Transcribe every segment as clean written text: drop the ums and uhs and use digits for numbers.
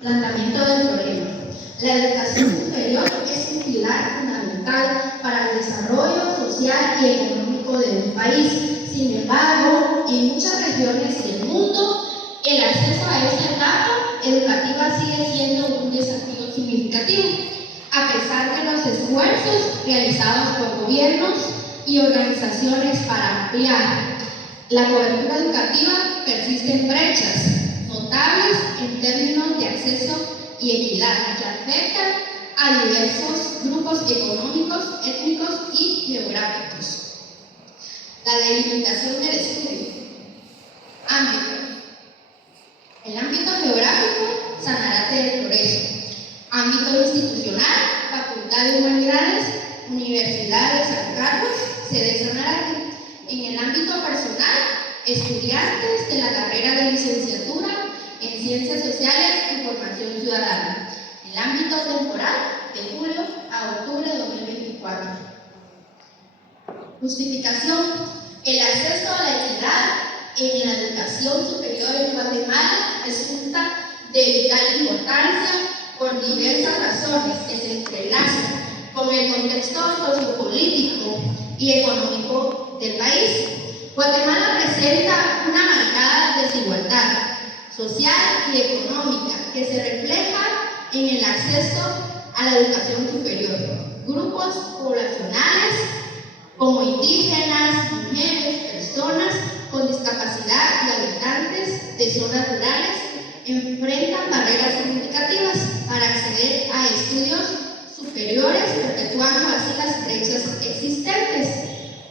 Planteamiento del problema. La educación superior es un pilar fundamental para el desarrollo social y económico de un país. Sin embargo, en muchas regiones del mundo, el acceso a esta etapa educativa sigue siendo un desafío significativo, a pesar de los esfuerzos realizados por gobiernos y organizaciones para ampliar la cobertura educativa. Persisten brechas notables en términos de acceso y equidad que afectan a diversos grupos económicos, étnicos y geográficos. La delimitación del estudio. Ámbito. El ámbito geográfico, Sanarate de Progreso. Ámbito institucional, Facultad de Humanidades, Universidad de San Carlos, sede Sanarate. En el ámbito personal, estudiantes de la carrera de licenciatura en Ciencias Sociales y Formación Ciudadana. El ámbito temporal, de julio a octubre de 2024. Justificación. El acceso a la equidad en la educación superior en Guatemala resulta de vital importancia por diversas razones que se entrelazan con el contexto sociopolítico y económico del país. Guatemala presenta una marcada desigualdad social y económica que se refleja en el acceso a la educación superior. Grupos poblacionales como indígenas, mujeres, personas con discapacidad y habitantes de zonas rurales enfrentan barreras significativas para acceder a estudios superiores, perpetuando así las brechas existentes.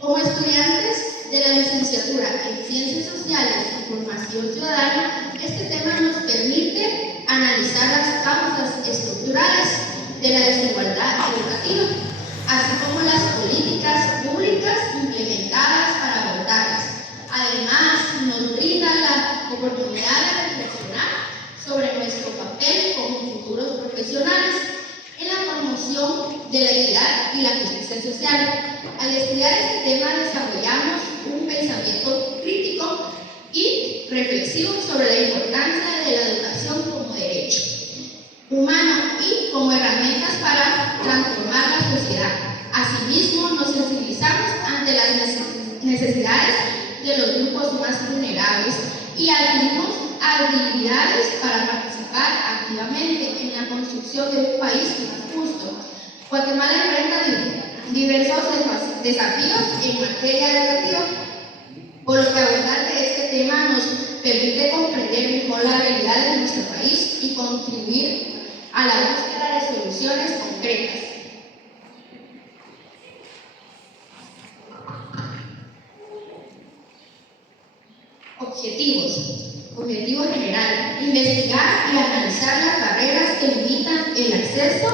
Como estudiantes de la licenciatura en Ciencias Sociales y Formación Ciudadana, este tema nos permite analizar las causas estructurales de la desigualdad educativa, así como las políticas públicas implementadas para abordarlas. Además, nos brinda la oportunidad de reflexionar sobre nuestro papel como futuros profesionales en la promoción de la equidad y la justicia social. Al estudiar este tema desarrollamos un pensamiento crítico y reflexivo sobre la importancia de la educación como derecho humano y como herramientas para transformar la sociedad. Asimismo, nos sensibilizamos ante las necesidades de los grupos más vulnerables y adquirimos habilidades para participar activamente en la construcción de un país más justo. Guatemala enfrenta diversos desafíos en materia educativa, por lo que abordar de este tema nos permite comprender mejor la realidad de nuestro país y contribuir a la búsqueda de soluciones concretas. Objetivo general: investigar y analizar las barreras que limitan el acceso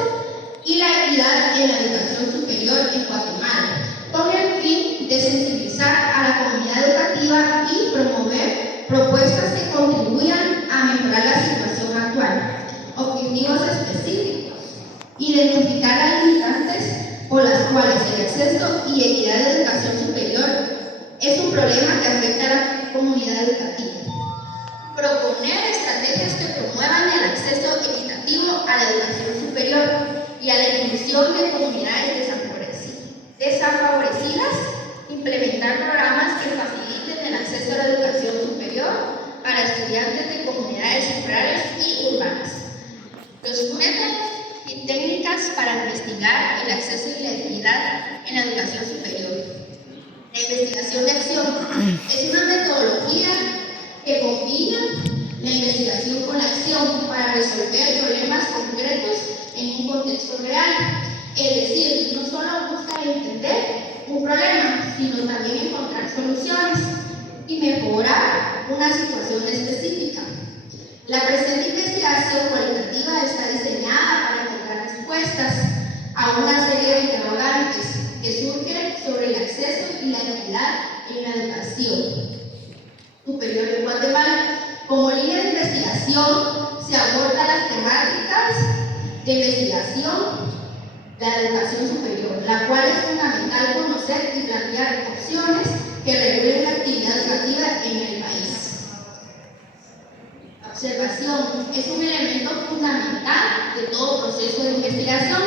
y la equidad en la educación superior en Guatemala, con el fin de sensibilizar a la comunidad educativa y promover propuestas que contribuyan a mejorar la situación actual. Objetivos específicos: identificar las limitantes por las cuales el acceso y equidad de educación superior es un problema que afecta a la comunidad educativa. Proponer estrategias que promuevan el acceso equitativo a la educación superior y a la inclusión de comunidades desfavorecidas. Implementar programas que faciliten el acceso a la educación superior para estudiantes de comunidades rurales y urbanas. Los métodos y técnicas para investigar el acceso y la equidad en la educación superior. La investigación de acción es una metodología que combina la investigación con la acción para resolver problemas concretos en un contexto real. Es decir, no solo busca entender un problema, sino también encontrar soluciones y mejorar una situación específica. La presente investigación cualitativa está diseñada para encontrar respuestas a una serie de interrogantes que surgen sobre el acceso y la equidad en la educación superior en Guatemala. Como línea de investigación se abordan las temáticas de investigación de la educación superior, la cual es fundamental conocer y plantear opciones que regulen la actividad educativa en el país. Observación: es un elemento fundamental fundamental de todo proceso de investigación.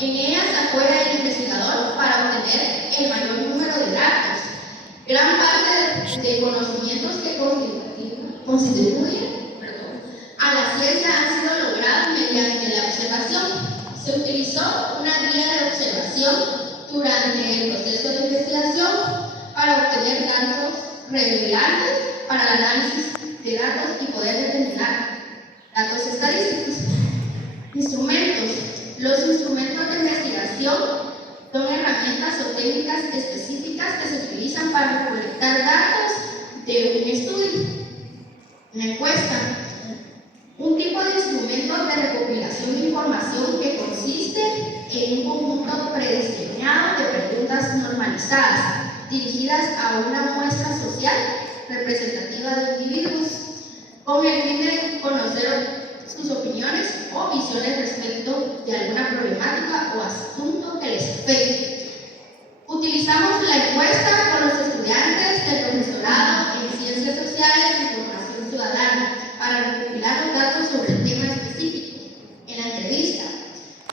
En ella se apoya el investigador para obtener el mayor número de datos. Gran parte de conocimientos que constituyen a la ciencia han sido logrados mediante la observación. Se utilizó una guía de observación durante el proceso de investigación para obtener datos relevantes para el análisis de datos y poder determinar datos estadísticos. Instrumentos. Los instrumentos de investigación son herramientas o técnicas específicas que se utilizan para recolectar datos de un estudio. Una encuesta. Un tipo de instrumento de recopilación de información que consiste en un conjunto predestinado de preguntas normalizadas dirigidas a una muestra social representativa de individuos con el fin de conocer sus opiniones o visiones respecto de alguna problemática o asunto que les afecte. Utilizamos la encuesta con los estudiantes del profesorado en Ciencias Sociales y Formación Ciudadana para recopilar los datos sobre el tema específico. En la entrevista,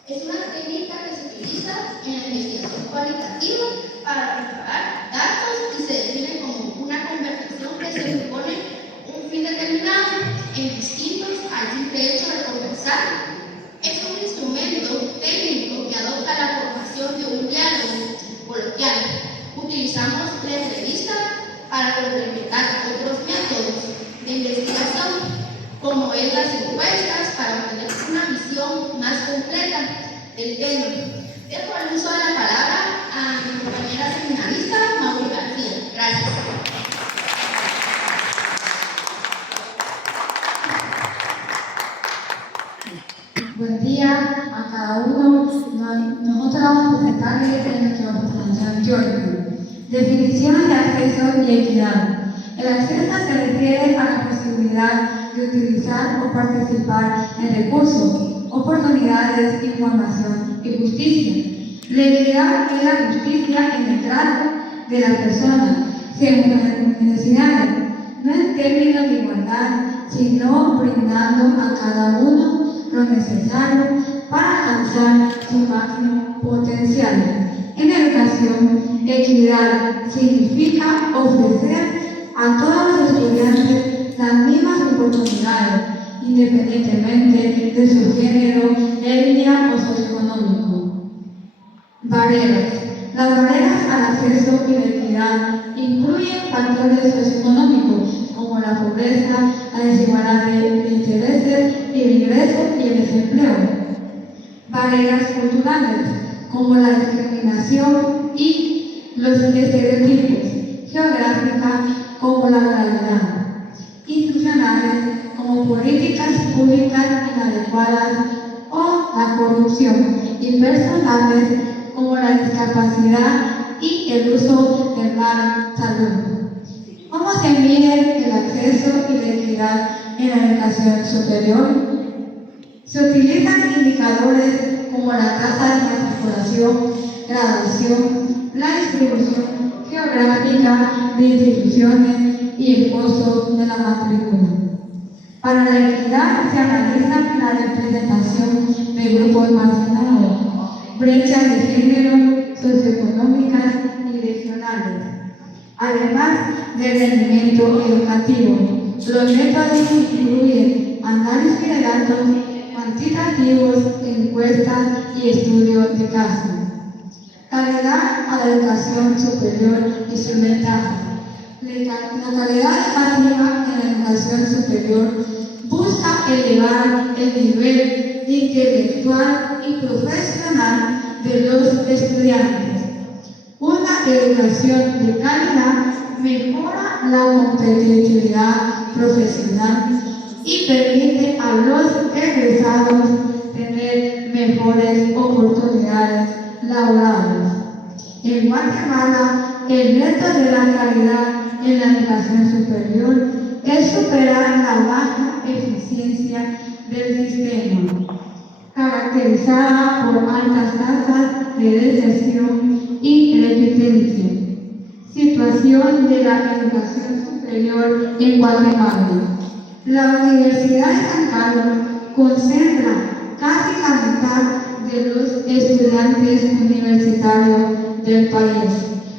es una técnica que se utiliza en la investigación cualitativa para recabar datos y se define como una conversación que se propone un fin determinado en distintos al simple hecho de conversar. Es un instrumento técnico que adopta la formación de un diálogo coloquial. Utilizamos la entrevista para complementar otros métodos de investigación, como es las encuestas, para obtener una visión más completa del tema. Dejo el uso de la palabra a mi compañera seminarista, Mauri García. Gracias. Buen día a cada uno. Nosotros vamos a presentarles nuestra presentación teórica. Definición de acceso y equidad. El acceso se refiere a la posibilidad de utilizar o participar en recursos, oportunidades, información y justicia. La equidad es la justicia en el trato de la persona según las necesidades, no en términos de igualdad, sino brindando a cada uno lo necesario para alcanzar su máximo potencial. En educación, equidad significa ofrecer a todos los estudiantes las mismas oportunidades, independientemente de su género, etnia o socioeconómico. Barreras. Las barreras al acceso y la equidad incluyen factores socioeconómicos como la pobreza, la desigualdad de intereses y el ingreso y el desempleo. Barreras culturales como la discriminación y los estereotipos, geográficas como la oralidad, institucionales como políticas públicas inadecuadas o la corrupción, y personales como la discapacidad y el uso de la salud. ¿Cómo se mide el acceso y la equidad en la educación superior? Se utilizan indicadores como la tasa de matriculación, graduación, la distribución geográfica de instituciones y el costo de la matrícula. Para la equidad se analiza la representación de grupos marginados, brechas de género, socioeconómicas y regionales, además del rendimiento educativo. Los métodos incluyen análisis de datos cuantitativos, encuestas y estudios de caso. Calidad a la educación superior y sus ventajas. La calidad educativa en la educación superior busca elevar el nivel intelectual y profesional de los estudiantes. Una educación de calidad mejora la competitividad profesional y permite a los egresados tener mejores oportunidades laborales. En Guatemala, el reto de la calidad en la educación superior es superar la baja eficiencia del sistema, caracterizada por altas tasas de deserción y repitencia. Situación de la educación superior en Guatemala. La Universidad de San Carlos concentra fundamental de los estudiantes universitarios del país.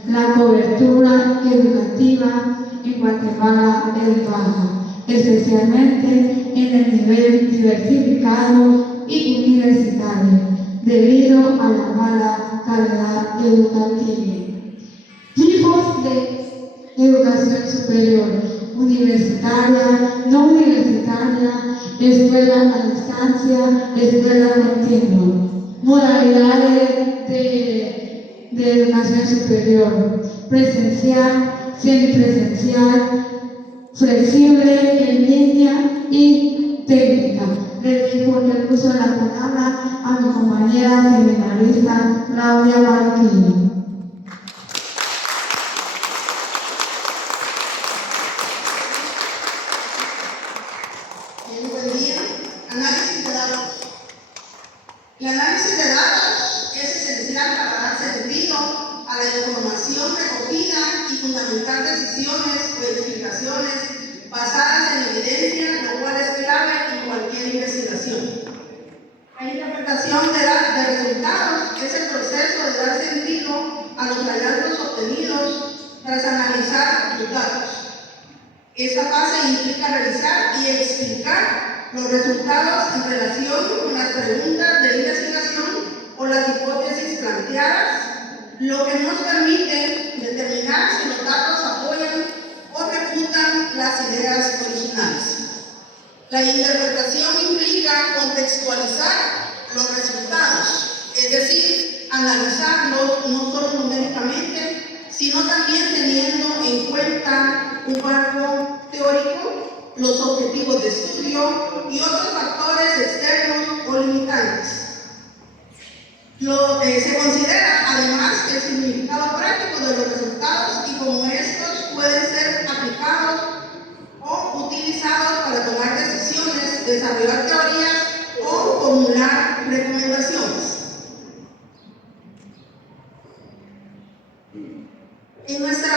La cobertura educativa en Guatemala es baja, especialmente en el nivel diversificado y universitario, debido a la mala calidad educativa. Tipos de educación superior: universitaria, no universitaria, escuela a distancia, escuela continua. Modalidades de educación superior: presencial, semipresencial, flexible, en línea y técnica. Le dejo el uso de la palabra a mi compañera seminarista Claudia Barquillo. Buen día. Análisis de datos. El análisis de datos es esencial para dar sentido a la información recogida y fundamentar decisiones o explicaciones basadas en evidencia, lo cual es clave en cualquier investigación. La interpretación de resultados es el proceso de dar sentido a los hallazgos obtenidos tras analizar los datos. Esta fase implica revisar y explicar los resultados en relación con las preguntas de investigación o las hipótesis planteadas, lo que nos permite determinar si los datos apoyan o refutan las ideas originales. La interpretación implica contextualizar los resultados, es decir, analizarlos no solo numéricamente, sino también teniendo en cuenta un marco teórico, los objetivos de estudio y otros factores externos o limitantes. Se considera además el significado práctico de los resultados y cómo estos pueden ser aplicados o utilizados para tomar decisiones, desarrollar teorías o formular recomendaciones. En nuestra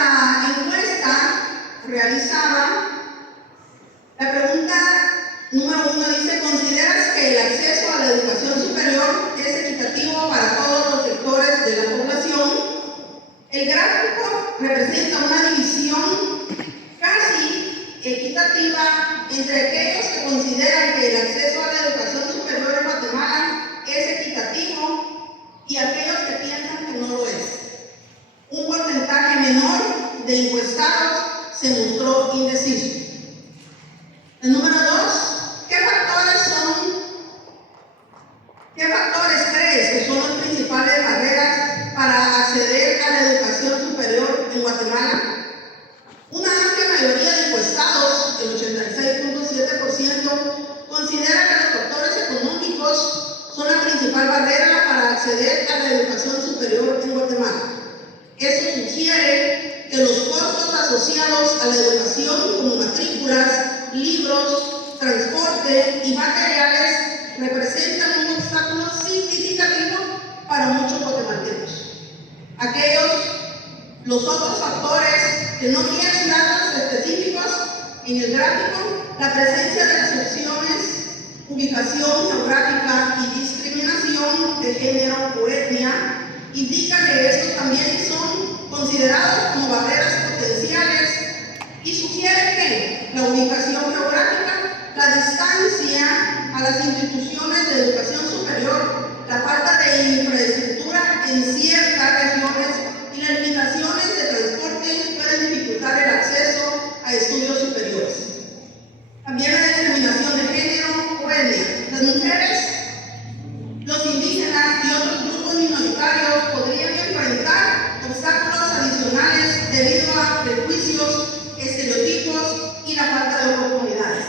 encuesta realizada, la pregunta número 1 dice: ¿consideras que el acceso a la educación superior es equitativo para todos los sectores de la población? El gráfico representa una división casi equitativa entre aquellos que consideran que el acceso a la educación superior en Guatemala es equitativo y aquellos que piensan que no lo es. Un porcentaje menor de encuestados se mostró indeciso. El número 2, ¿qué factores crees que son las principales barreras para acceder a la educación superior en Guatemala? Una amplia mayoría de encuestados, el 86.7%, considera que los factores económicos son la principal barrera para acceder a la educación superior en Guatemala. Eso sugiere que los costos asociados a la educación, como matrículas, libros, transporte y materiales, representan un obstáculo significativo para muchos guatemaltecos. Los otros factores que no tienen datos específicos en el gráfico, la presencia de restricciones, ubicación geográfica y discriminación de género o etnia, indica que estos también son considerados como barreras potenciales y sugiere que la ubicación geográfica, la distancia a las instituciones de educación superior, la falta de infraestructura en ciertas regiones y las limitaciones de transporte pueden dificultar el acceso a estudios superiores. También la discriminación de género o etnia. Las mujeres, los indígenas y otros grupos minoritarios podrían enfrentar obstáculos adicionales debido a prejuicios, estereotipos y la falta de oportunidades.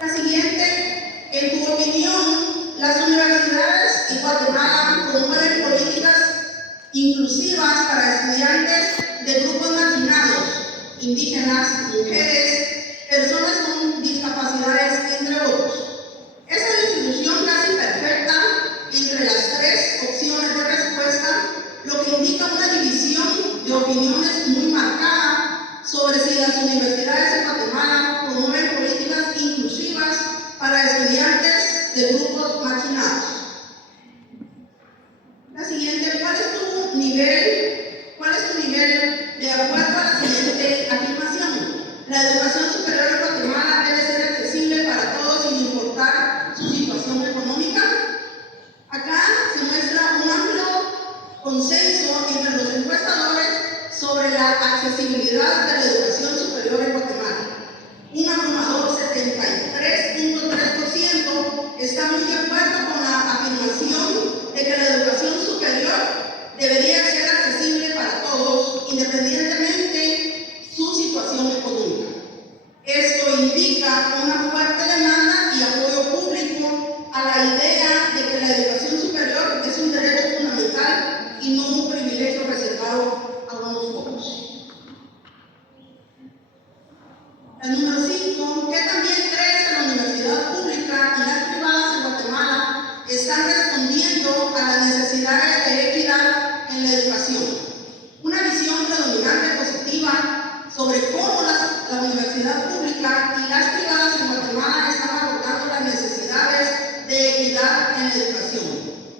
La siguiente, en tu opinión, las universidades en Guatemala promueven políticas inclusivas para estudiantes de grupos marginados, indígenas, mujeres, personas con discapacidades, entre otros. Esta distribución casi perfecta entre las tres opciones de respuesta, lo que indica una división de opiniones muy marcada sobre si las universidades en Guatemala promueven políticas inclusivas para estudiantes de grupos marginados. La siguiente, ¿cuál es tu nivel de acuerdo a la siguiente afirmación? La educación superior en Guatemala debe ser accesible para todos sin importar su situación económica. Acá se muestra un amplio consenso entre los encuestadores sobre la accesibilidad de la educación superior en Guatemala. Un abrumador 73.3% está muy de acuerdo con la afirmación de que la educación superior debería ser accesible para todos, independientemente su situación económica. Esto indica una fuerte demanda y apoyo público a la idea de que la educación superior es un derecho fundamental y no un privilegio reservado a unos pocos. La número 5, ¿qué también crees que la universidad pública y las privadas en Guatemala están respondiendo a las necesidades de equidad en la educación? Una visión predominante positiva sobre cómo la universidad pública y las privadas en Guatemala están abordando las necesidades de equidad en la educación.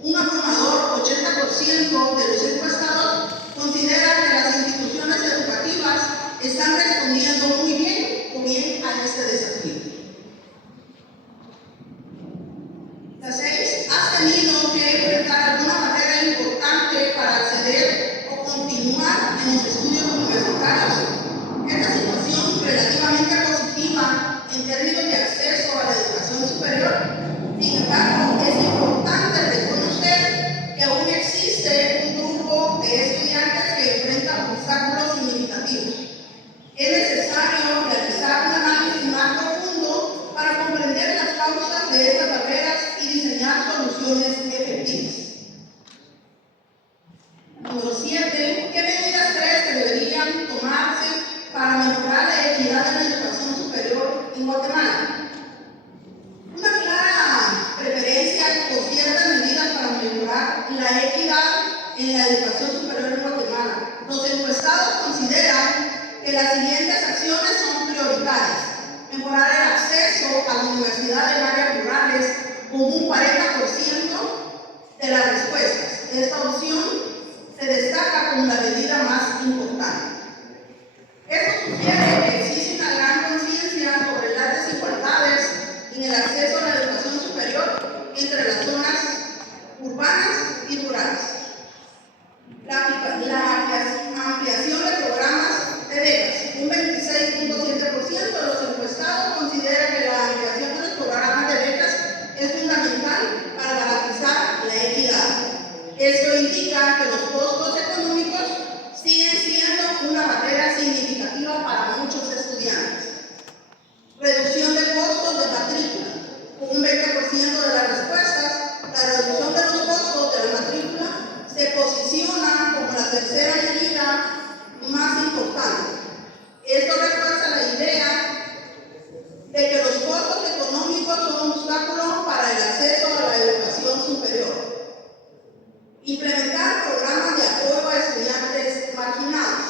Un abrumador 80% de los encuestados considera que las instituciones educativas están respondiendo muy bien o bien a este desafío. La 6, ¿has tenido que enfrentar alguna barrera importante para acceder o continuar en los estudios universitarios? Esta situación relativamente positiva en términos de acceso a la educación superior. Sin embargo, es importante reconocer que aún existe un grupo de estudiantes que enfrentan obstáculos significativos. Es necesario realizar un análisis más profundo para comprender las causas de estas barreras y diseñar soluciones efectivas. Número 7. ¿Qué medidas crees que deberían tomarse para mejorar la equidad en la educación superior en Guatemala? Una clara preferencia por ciertas medidas para mejorar la equidad en la educación superior en Guatemala. Los encuestados consideran que las siguientes acciones son prioritarias: mejorar el acceso a la universidad en áreas rurales con un 40% de las respuestas. Esta opción se destaca como la medida más importante. Esto sugiere que existe una gran conciencia sobre las desigualdades en el acceso a la educación superior entre las zonas urbanas y rurales. La ampliación de programas de becas. Un 26.7% de los encuestados considera que la ampliación de los programas de becas es fundamental para garantizar la equidad. Esto indica que los costos económicos siguen siendo una barrera significativa para muchos estudiantes. Reducción de costos de matrícula. Con un 20% de las respuestas, la reducción de los costos de la matrícula se posiciona como la tercera medida más importante. Esto refuerza la idea de que los costos económicos son un obstáculo para el acceso a la educación superior. Implementar programas de apoyo a estudiantes marginados.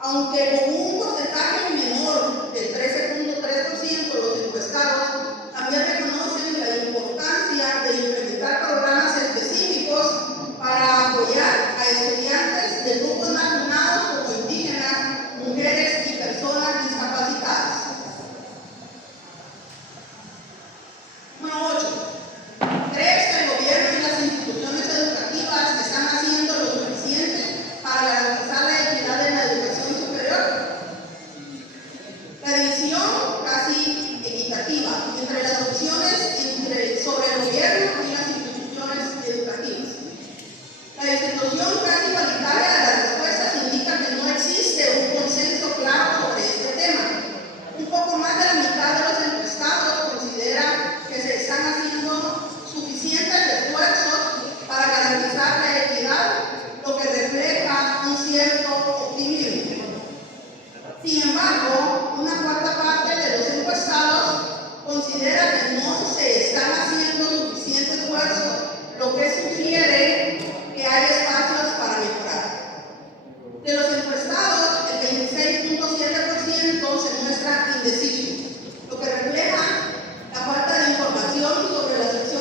Aunque con un porcentaje menor del 13.3% de los encuestados, también reconocen la importancia de implementar programas específicos para apoyar a estudiantes de grupos marginados como indígenas, mujeres y personas discapacitadas. Número 8. ¿Crees que el gobierno y las instituciones educativas están haciendo lo suficiente para garantizar la equidad en la educación superior? La división casi equitativa entre las opciones sobre el gobierno y las instituciones educativas. La distribución casi igualitaria de las respuestas indica que no existe un consenso claro sobre este tema. Un poco más de la mitad de los encuestados considera que se están haciendo suficientes esfuerzos para garantizar la equidad, lo que refleja un cierto optimismo. Sin embargo, una cuarta parte de los encuestados considera que no se están haciendo suficiente esfuerzo, lo que sugiere que hay espacios para mejorar. De los encuestados, el 26.7% se muestra indeciso, lo que refleja la falta de información sobre las acciones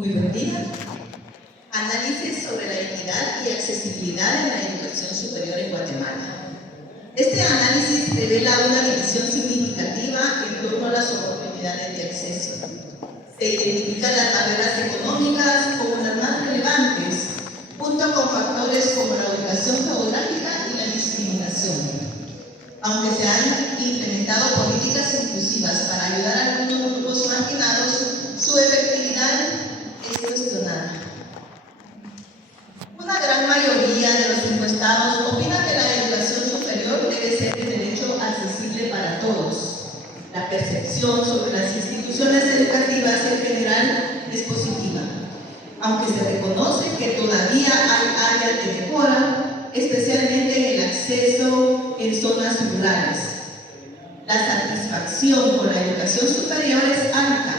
Muy buen día. Análisis sobre la equidad y accesibilidad en la educación superior en Guatemala. Este análisis revela una división significativa en torno a las oportunidades de acceso. Se identifican las barreras económicas como las más relevantes, junto con factores como la ubicación geográfica y la discriminación. Aunque se han implementado políticas inclusivas para ayudar a algunos grupos marginados, su efectividad es cuestionada. Una gran mayoría de los encuestados opina que la educación superior debe ser de derecho accesible para todos. La percepción sobre las instituciones educativas en general es positiva, aunque se reconoce que todavía hay áreas de mejora, especialmente en el acceso en zonas rurales. La satisfacción con la educación superior es alta,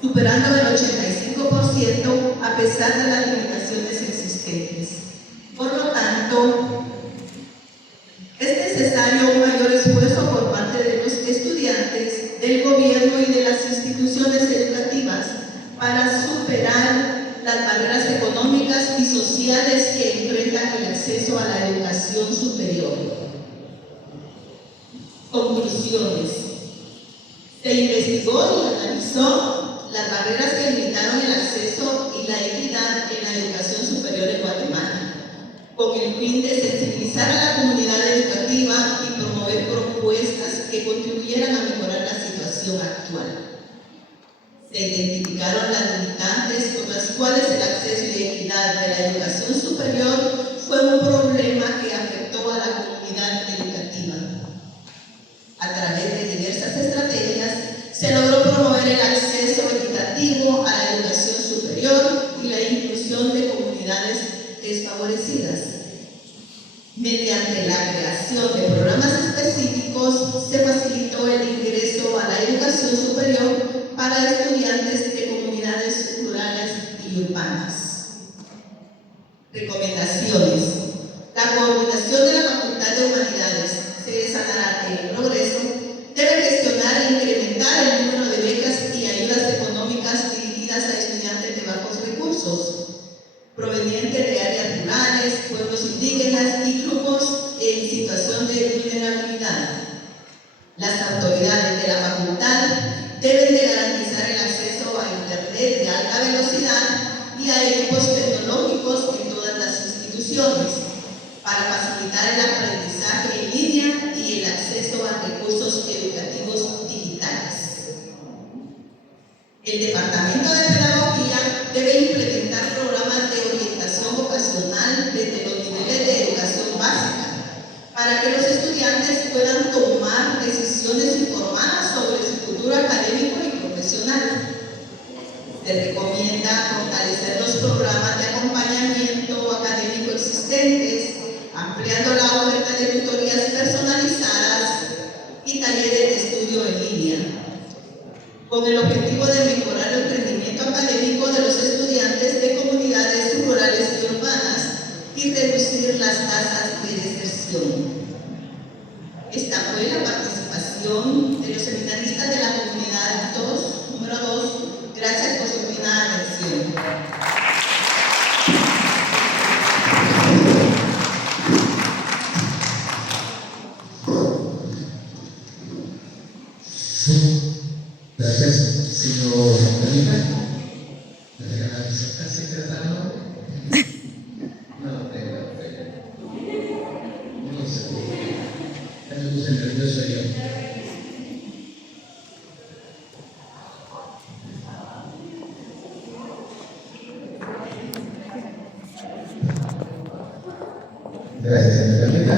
superando el 85% a pesar de las limitaciones existentes. Por lo tanto, es necesario un mayor esfuerzo por parte de los estudiantes, del gobierno y de las instituciones educativas para superar las barreras económicas y sociales que enfrentan el acceso a la educación superior. Conclusiones. Se investigó y analizó las barreras que limitaron el acceso y la equidad en la educación superior en Guatemala, con el fin de sensibilizar a la comunidad educativa y promover propuestas que contribuyeran a mejorar la situación actual. Se identificaron las limitantes por las cuales el acceso y la equidad de la educación superior fue un problema que afectó a la comunidad educativa. A través de diversas estrategias, se logró promover el acceso equitativo a la educación superior y la inclusión de comunidades desfavorecidas. Mediante la creación de programas específicos, se facilitó el ingreso a la educación superior para estudiantes de comunidades rurales y urbanas. Recomendaciones. La coordinación de la Facultad de Humanidades, sede Sanarate y Progreso, debe gestionar e incrementar el número de becas y ayudas económicas dirigidas a estudiantes de bajos recursos, provenientes de áreas rurales, pueblos indígenas y grupos en situación de vulnerabilidad. Las autoridades de la facultad deben de garantizar el acceso a Internet de alta velocidad y a equipos tecnológicos en todas las instituciones para facilitar el aprendizaje en línea y el acceso a recursos educativos digitales. El Departamento de Pedagogía debe implementar programas de orientación vocacional desde los niveles de educación básica para que los estudiantes puedan tomar decisiones informadas sobre su futuro académico y profesional. Se recomienda fortalecer los programas de acompañamiento académico existentes, ampliando la oferta de tutorías personalizadas y talleres de estudio en línea, con el objetivo de mejorar el rendimiento académico de los estudiantes de comunidades rurales y urbanas y reducir las tasas de deserción. Esta fue la participación de los seminaristas de la comunidad 2, número 2. Gracias por su fina atención. Gracias, señor Felipe. ¿Está secretario? No, no sé. Me puse nervioso yo. Gracias, señor Felipe.